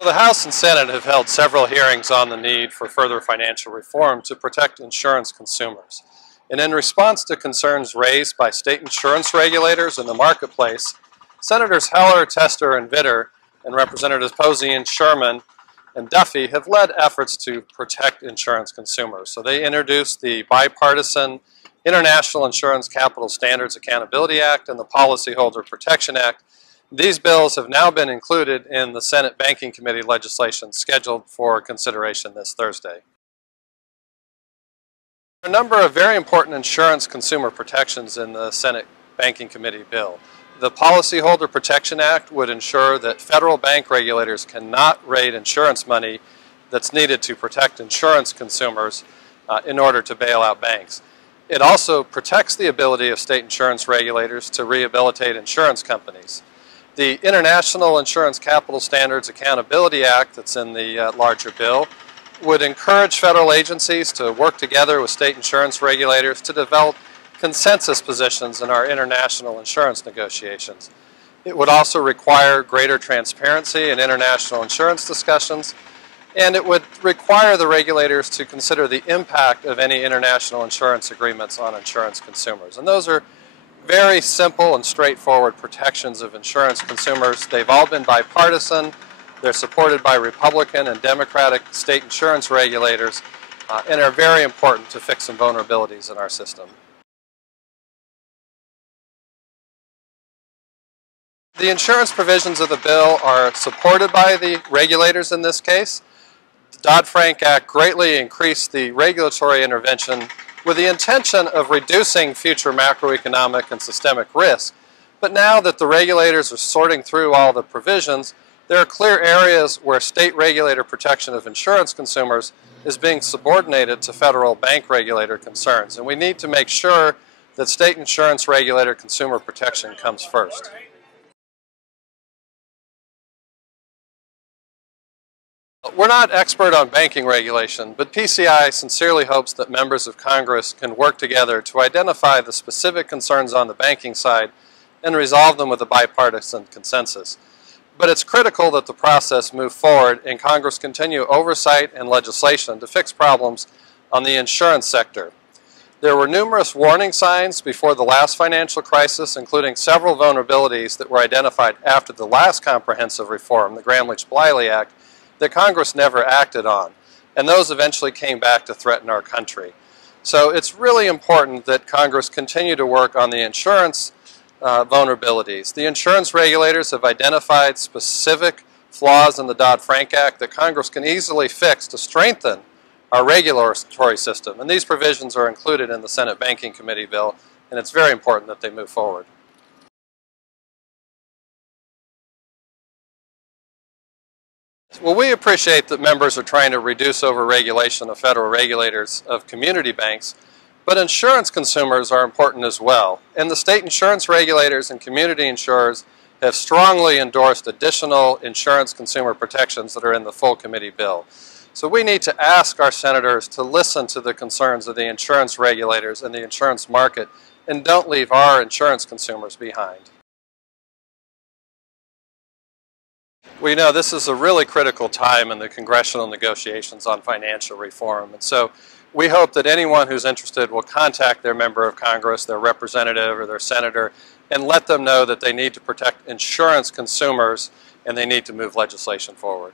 The House and Senate have held several hearings on the need for further financial reform to protect insurance consumers. And in response to concerns raised by state insurance regulators in the marketplace, Senators Heller, Tester, and Vitter, and Representatives Posey and Sherman and Duffy have led efforts to protect insurance consumers. So they introduced the bipartisan International Insurance Capital Standards Accountability Act and the Policyholder Protection Act. These bills have now been included in the Senate Banking Committee legislation scheduled for consideration this Thursday. There are a number of very important insurance consumer protections in the Senate Banking Committee bill. The Policyholder Protection Act would ensure that federal bank regulators cannot raid insurance money that's needed to protect insurance consumers in order to bail out banks. It also protects the ability of state insurance regulators to rehabilitate insurance companies. The International Insurance Capital Standards Accountability Act that's in the larger bill would encourage federal agencies to work together with state insurance regulators to develop consensus positions in our international insurance negotiations. It would also require greater transparency in international insurance discussions, and it would require the regulators to consider the impact of any international insurance agreements on insurance consumers. And those are very simple and straightforward protections of insurance consumers. They've all been bipartisan. They're supported by Republican and Democratic state insurance regulators and are very important to fix some vulnerabilities in our system. The insurance provisions of the bill are supported by the regulators in this case. The Dodd-Frank Act greatly increased the regulatory intervention with the intention of reducing future macroeconomic and systemic risk. But now that the regulators are sorting through all the provisions, there are clear areas where state regulator protection of insurance consumers is being subordinated to federal bank regulator concerns. And we need to make sure that state insurance regulator consumer protection comes first. We're not expert on banking regulation, but PCI sincerely hopes that members of Congress can work together to identify the specific concerns on the banking side and resolve them with a bipartisan consensus. But it's critical that the process move forward and Congress continue oversight and legislation to fix problems on the insurance sector. There were numerous warning signs before the last financial crisis, including several vulnerabilities that were identified after the last comprehensive reform, the Gramm-Leach-Bliley Act, that Congress never acted on, and those eventually came back to threaten our country. So it's really important that Congress continue to work on the insurance vulnerabilities. The insurance regulators have identified specific flaws in the Dodd-Frank Act that Congress can easily fix to strengthen our regulatory system, and these provisions are included in the Senate Banking Committee bill, and it's very important that they move forward. Well, we appreciate that members are trying to reduce overregulation of federal regulators of community banks, but insurance consumers are important as well. And the state insurance regulators and community insurers have strongly endorsed additional insurance consumer protections that are in the full committee bill. So we need to ask our senators to listen to the concerns of the insurance regulators and the insurance market and don't leave our insurance consumers behind. We know this is a really critical time in the congressional negotiations on financial reform, and so we hope that anyone who's interested will contact their member of Congress, their representative or their senator, and let them know that they need to protect insurance consumers and they need to move legislation forward.